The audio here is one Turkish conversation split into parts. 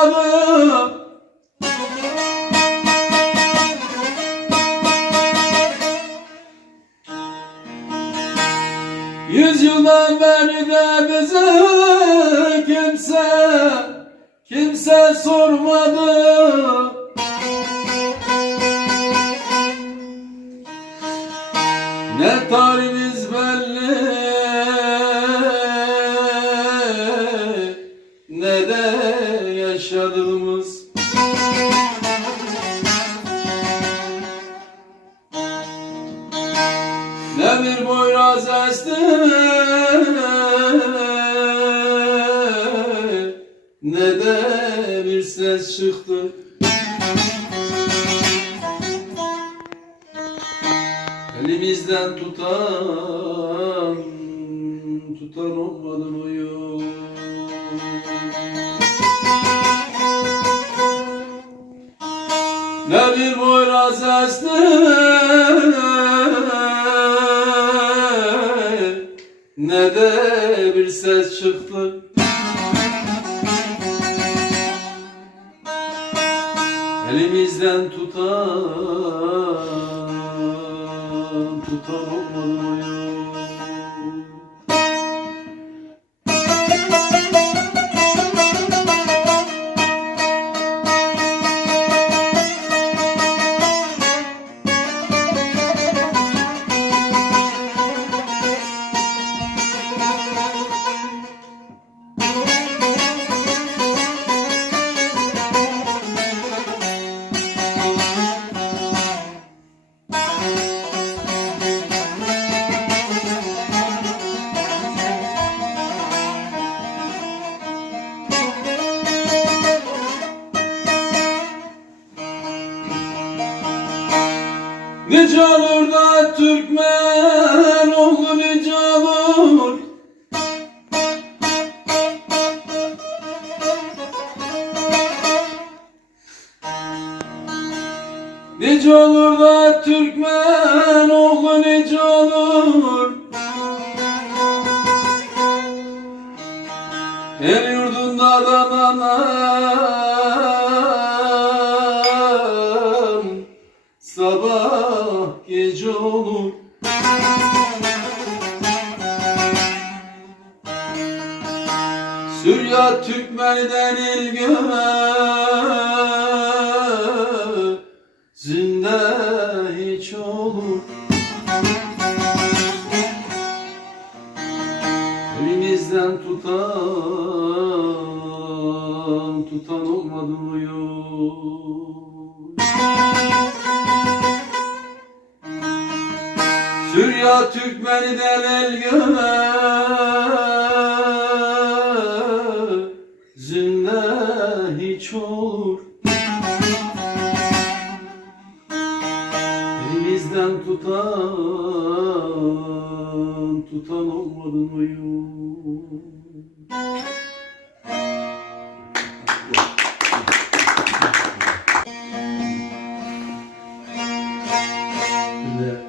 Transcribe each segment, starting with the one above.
sormadı Yüz yıldan beri de bizi kimse kimse sormadı. Ne tarihimiz belli Ne de yaşadığımız Ne bir boyraz esti Ne de bir ses çıktı. Elimizden tutan Tutan olmadı mı yok Ne bir boyraz esti Ne de bir ses çıktı. Elimizden tutan Tutan olmadı Türkmen oldu nice olur El yurdunda da anam Sabah gece olur. Sürya Türkmen'den ilgö Zinde hiç olur. Elimizden tutan Tutan olmadı mı yok Sürya Türkmen'den el Zinde hiç olur Elimizden tutan Tutan olmadı mı yok Şimdi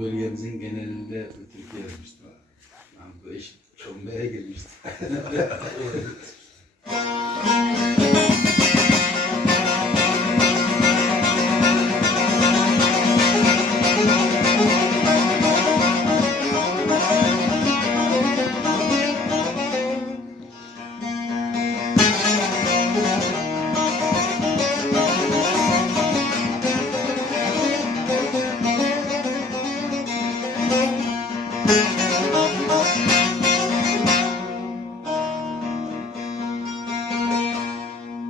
bölgemizin genelinde Türkiye yazmıştı. Yani bu iş çombaya gelmişti.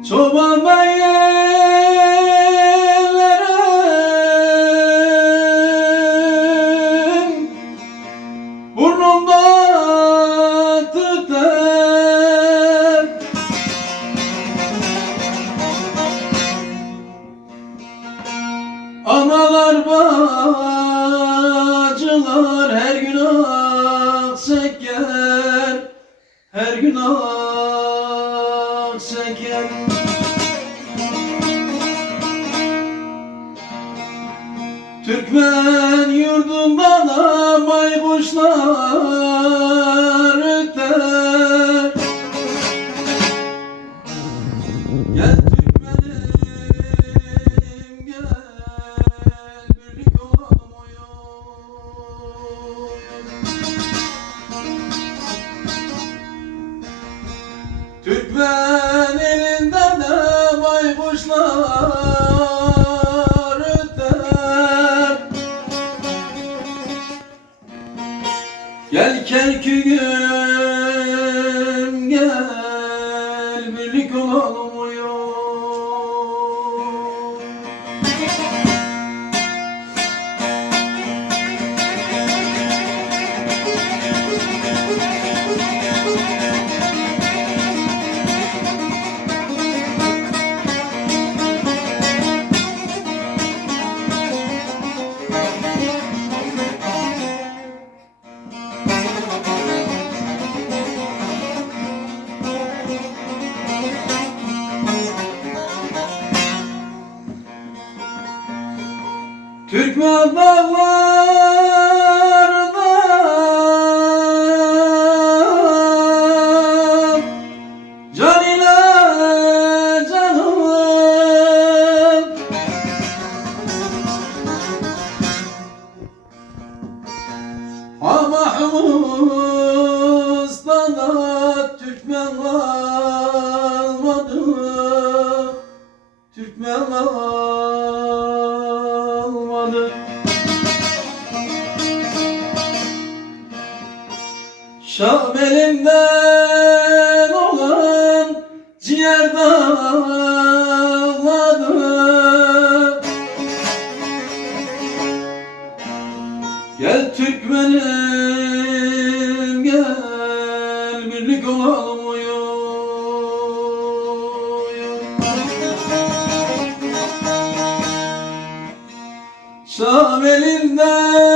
Çoban beylerim Burnumda tüter. Analar bacılar her gün ah çeker Her gün ah çeker Türkmen yurdunda da baykuşlar Türkmen dağlarından Can ile canım Ha Mahmus'tan da Türkmen kalmadı Türkmen kalmadı elimden olan ciğer dağladı Gel Türkmenim gel birlik olalım Şam elinden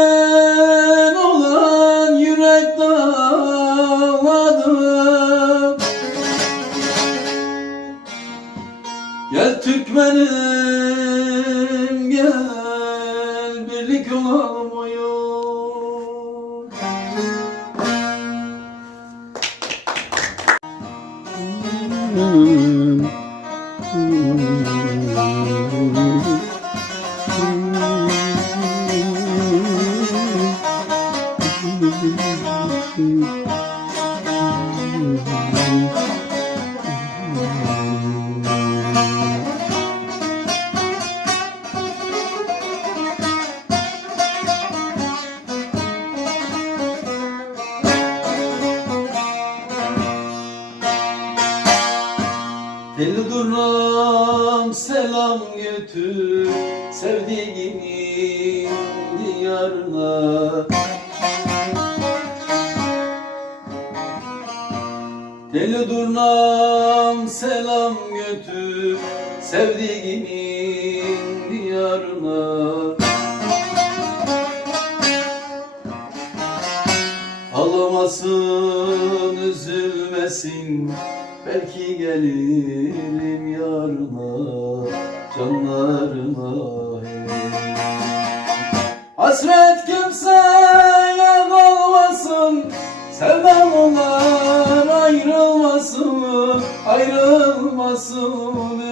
Mm-hmm. mm-hmm. Götür sevdiğimin diyarına. Telli durnam selam götür sevdiğimin diyarına. Ağlamasın, üzülmesin Belki gelirim yarına Canlarına hey. Hasret kimseye kalmasın Sevdam onlar ayrılmasın Ayrılmasın.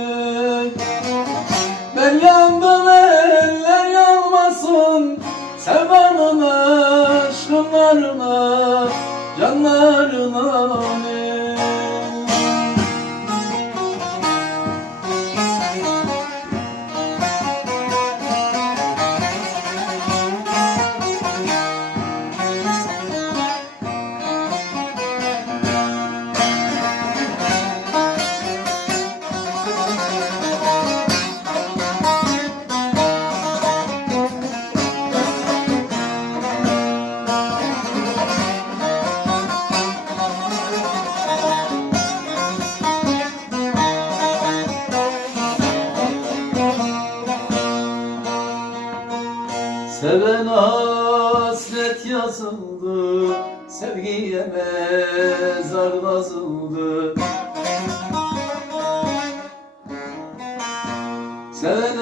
Ben yandım eller yanmasın Sevdanın aşkınlarına Canlarına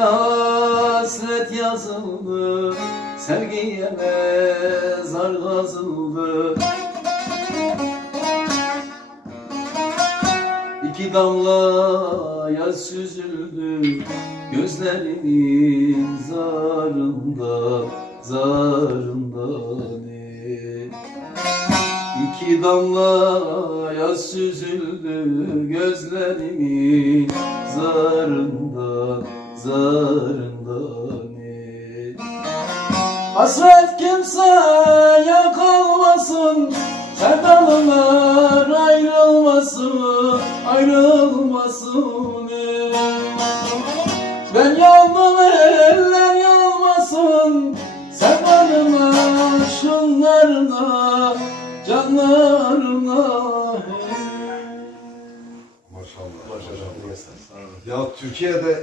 hasret yazıldı Sevgiye mezar lazıldı İki damla yaş süzüldü Gözlerimin zarında Zarında İki damla yaş süzüldü Gözlerimin zarında Zarında ne Hasret kimseye kalmasın Sevdalılar ayrılmasın Ayrılmasın Ben yandım eller yanmasın Sevdalıma şunlarına Canlarına Maşallah. Maşallah. Ya Türkiye'de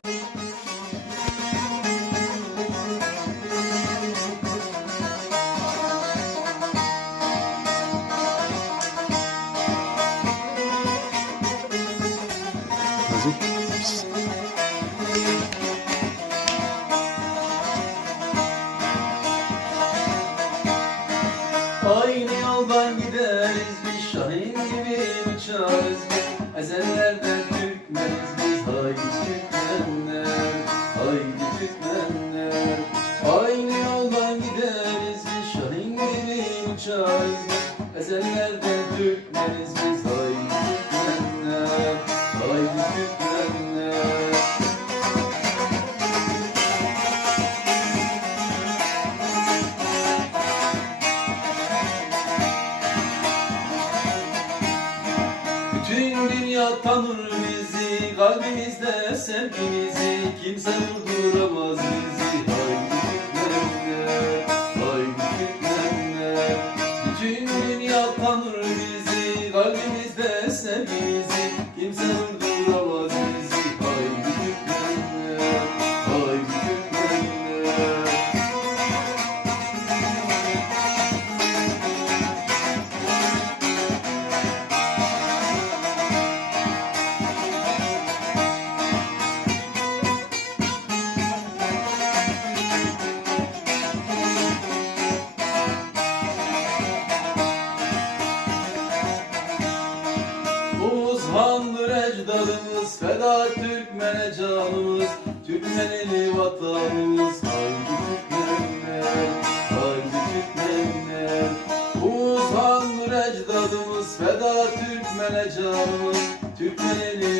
chose Bütün dünya tanır bizi Kalbimizde sevgimizi. Kimse durduramaz bizi Oğuz Han'dır